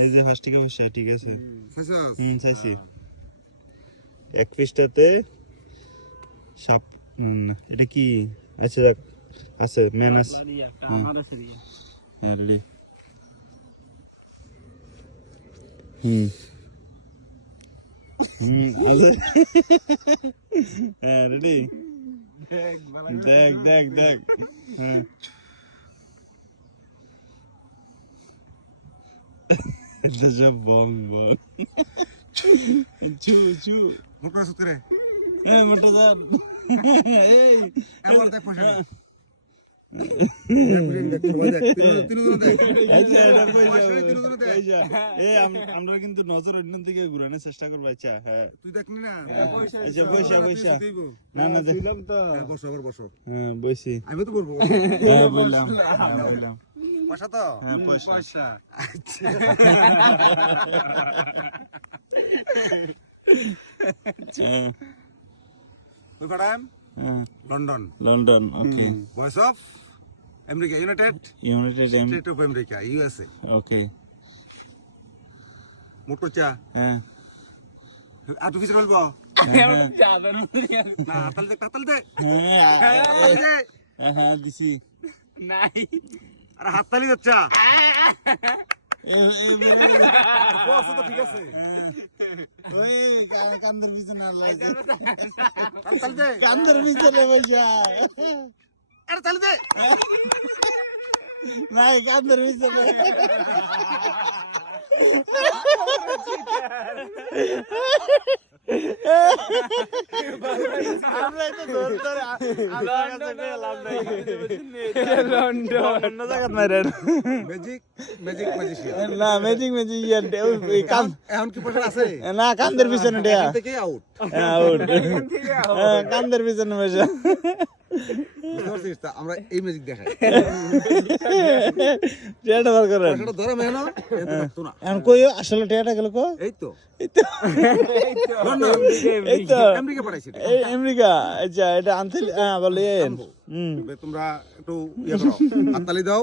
এই যে ফার্স্ট থেকে বসে ঠিক আছে চাইছি এক পৃষ্ঠাতে সাপ এটা কি আচ্ছা আছে ম্যানাস হ্যাঁ রেডি আছে হ্যাঁ রেডি দেখ দেখ দেখ হ্যাঁ এটা সব বং বং চু চু মোটর সুতরে হ্যাঁ মোটর স্যার এই আমার দেখ পয়সা আমরা কিন্তু নজর অন্য দিকে ঘুরানোর চেষ্টা করবো আচ্ছা হ্যাঁ তুই দেখনি না পয়সা পয়সা না না দেখলাম তো বসো আবার বসো হ্যাঁ বসি আমি তো বলবো হ্যাঁ বললাম বললাম পয়সা তো হ্যাঁ পয়সা ওই পাড়াম London London okay voice of America United State of America USA okay motor চা হ্যাঁ আর তুই কিছু বলবো না তাতাল দে হ্যাঁ দিছি নাই আরে হাততালি দিচ্ছা বসো তো ঠিক আছে ওই কান্দের পিছনে লাইছে তাতাল দে কান্দের পিছনে বইসা আরে তালি দে নাই কান্দের পিছনে আমরা তো ধরতে আমার কাছে গেলাম নাই লন্ডন জায়গা মারেন ম্যাজিক ম্যাজিক ম্যাজিশিয়ান না ম্যাজিক ম্যাজিশিয়ান ওই কান এখন কি পয়সা আছে না কান্দের পিছনে দেয়া এখান থেকে আউট আউট কান্দের পিছনে বসে আমরা এই ম্যাজিক দেখাই টিয়াটা বার করেন পয়সাটা ধরে মেনো এত লাগতো না এখন কই আসলে টিয়াটা গেল কো এই তো লন্ডন এই তো আমেরিকা পাঠাইছি এই আমেরিকা আচ্ছা এটা আনতে বলে তোমরা একটু ইয়ে করো হাততালি দাও